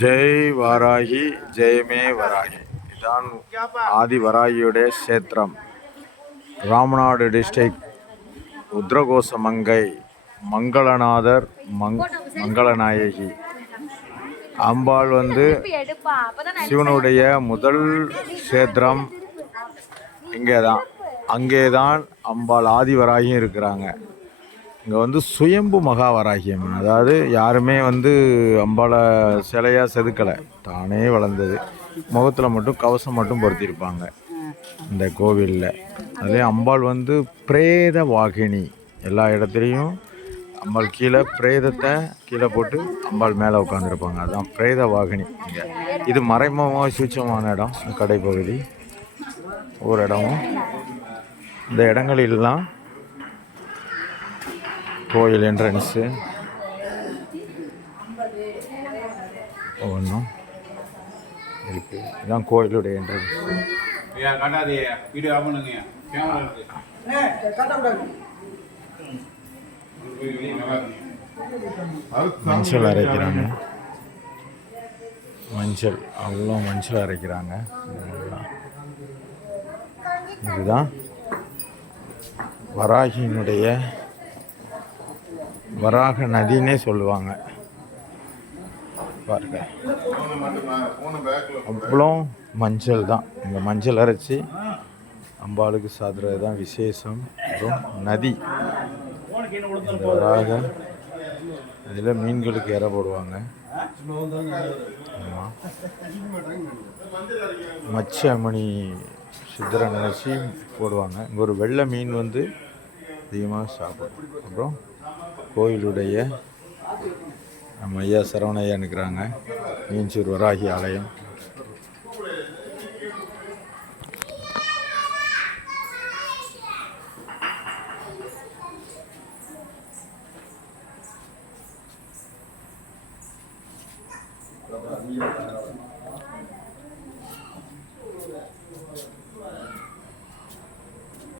ஜெய் வாராகி ஜெயமே வராகி. இதான் ஆதி வராகியுடைய கஷேத்திரம். ராமநாடு டிஸ்ட்ரிக்ட் உத்ரகோச மங்கை மங்களநாதர் மங்களநாயகி அம்பாள் சிவனுடைய முதல் கஷேத்திரம் இங்கேதான். அங்கேதான் அம்பாள் ஆதிவராகியும் இருக்கிறாங்க. இங்கே சுயம்பு மகாவராகியம், அதாவது யாருமே அம்பாளை சிலையாக செதுக்கலை, தானே வளர்ந்தது. முகத்தில் மட்டும் கவசம் மட்டும் பொருத்தியிருப்பாங்க இந்த கோவிலில். அதே அம்பாள் பிரேத வாகினி. எல்லா இடத்துலையும் அம்பாள் கீழே பிரேதத்தை கீழே போட்டு அம்பாள் மேலே உட்காந்துருப்பாங்க. அதுதான் பிரேத வாகினி. இங்கே இது மறைமுகமாக சூட்சமான இடம். கடைப்பகுதி ஒவ்வொரு இடமும் இந்த இடங்களிலாம் கோயில் என்ட்ரன்ஸு ஒவ்வொன்றும் இருக்குது. இதுதான் கோயிலுடைய என்ட்ரன்ஸ். மஞ்சள் அரைக்கிறாங்க. மஞ்சள் அவ்வளோ மஞ்சள் அரைக்கிறாங்க. இதுதான் வராகியினுடைய வராக நதினே சொல்லுவாங்க. பாருங்க, அவ்வளோ மஞ்சள் தான். இந்த மஞ்சள் அரைச்சி அம்பாளுக்கு சாதுறது தான் விசேஷம். அப்புறம் நதி வராக, இதில் மீன்களுக்கு இற போடுவாங்க. ஆமாம், மச்சமணி சித்திரை நினச்சி போடுவாங்க. இங்கே ஒரு வெள்ளை மீன் அதிகமாக சாப்பிடும். அப்புறம் கோயிலுடைய நம்ம ஐயா சரவணையா நிற்கிறாங்க. மீன்சூர் வராகி ஆலயம்.